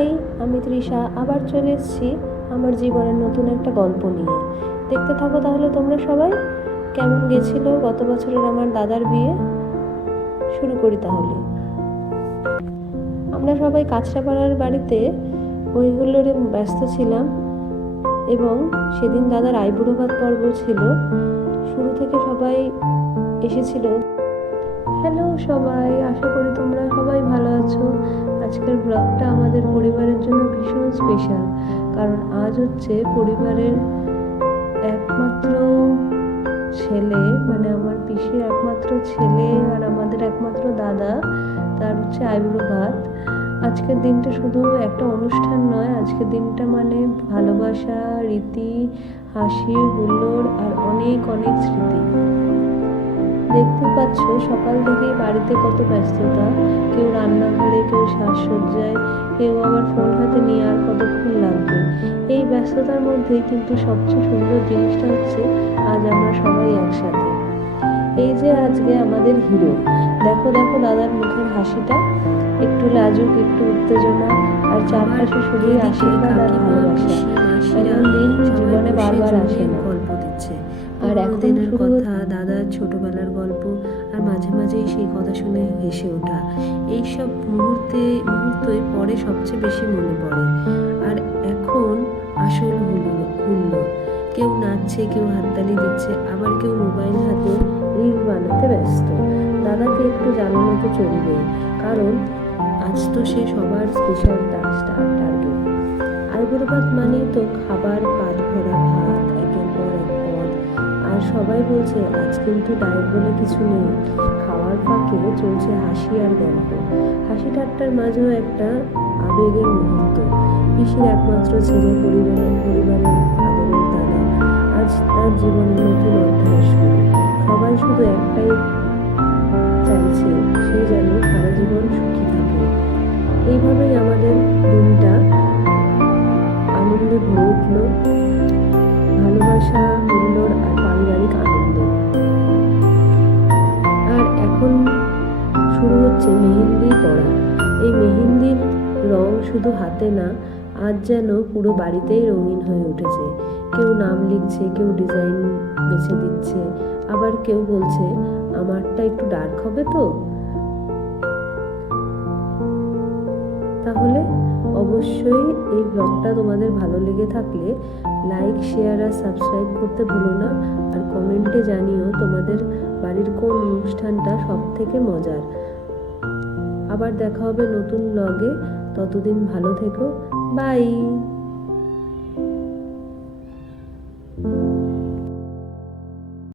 High, আমি তৃষা আবার চলে এসেছি আমার জীবনের নতুন একটা গল্প নিয়ে। দেখতে থাকো তাহলে তোমরা সবাই। কেমন গেছিল গত বছরের আমার দাদার বিয়ে? শুরু করি তাহলে। আমরা সবাই কাঁচরাপাড়ার বাড়িতে হই হুল্লোড়ে ব্যস্ত ছিলাম এবং সেদিন দাদার আইবুড়ো ভাত পর্ব ছিল। শুরু থেকে সবাই এসেছিল। হ্যালো সবাই, আশা করি তোমরা সবাই ভালো আছো। আজকের ব্লগটা আমাদের পরিবারের জন্য ভীষণ স্পেশাল, কারণ আজ হচ্ছে পরিবারের একমাত্র ছেলে, মানে আমার পিসির একমাত্র ছেলে আর আমাদের একমাত্র দাদা, তার হচ্ছে আইবুড়ো ভাত। আজকের দিনটা শুধু একটা অনুষ্ঠান নয়, আজকের দিনটা মানে ভালোবাসা, রীতি, হাসি, হুল্লোড় আর অনেক অনেক স্মৃতি। দেখতে পাচ্ছ সকাল থেকেই বাড়িতে কত ব্যস্ততা, কেউ রান্নাঘরে, কেউ সাজসজ্জায়, কেউ আবার ফোন হাতে নিয়ে আর কতক্ষণ লাগবে। এই ব্যস্ততার মধ্যেই কিন্তু সবচেয়ে সুন্দর জিনিসটা হচ্ছে আজ আমরা সবাই একসাথে। এই যে আজকে আমাদের হিরো, দেখো দেখো দাদার মুখের হাসিটা, একটু লাজুক, একটু উত্তেজনা, আর চারপাশে শুধুই আশীর্বাদ আর ভালোবাসা। এমন দিন জীবনে বারবার আসে না। গল্প দিচ্ছে আর এখন শুরু কথা, দাদার ছোটবেলার গল্প, আর মাঝে মাঝেই সেই কথা শুনে হেসে ওঠা। এইসব মুহূর্তই পরে সবচেয়ে বেশি মনে পড়ে। আর এখন আসল হুল্লোড়। কেউ নাচছে, কেউ হাততালি দিচ্ছে, আবার কেউ মোবাইল হাতে রিল বানাতে ব্যস্ত। দাদাকে একটু জানানো তো চলবেই, কারণ আজ তো সে সবার স্পেশাল টার্গেট। আইবুড়ো ভাত মানেই তো খাবার, পাত ভরা ভাত, একের পর এক পদ। আর সবাই বলছে আজ কিন্তু ডায়েট বলে কিছু নেই। খাওয়ার ফাঁকে চলছে হাসি আর গল্প। হাসি ঠাট্টার মাঝেও একটা আবেগের মুহূর্ত। পিসির একমাত্র ছেলে, পরিবারের আদরের দাদা, আজ তার জীবনে নতুন অধ্যায়ের শুরু। সবাই শুধু একটাই চাইছে, সে যেন সারা জীবন সুখী থাকে। এইভাবেই আমাদের দিনটা আনন্দে ভরে উঠল, ভালোবাসা, হুল্লোড় আর পারিবারিক আনন্দ। আর এখন শুরু হচ্ছে মেহেন্দি পড়া। এই মেহেন্দির রং শুধু হাতে না, আজ যেন পুরো বাড়িতেই রঙিন হয়ে উঠেছে। কেউ নাম লিখছে, কেউ ডিজাইন বেছে দিচ্ছে, আবার কেউ বলছে আমারটা একটু ডার্ক হবে তো। তাহলে অবশ্যই এই ব্লগটা তোমাদের ভালো লেগে থাকলে লাইক, শেয়ার আর সাবস্ক্রাইব করতে ভুলো না। আর কমেন্টে জানিও তোমাদের বাড়ির কোন অনুষ্ঠানটা সব থেকে মজার। আবার দেখা হবে নতুন ব্লগে, ততদিন ভালো থেকো, বাই।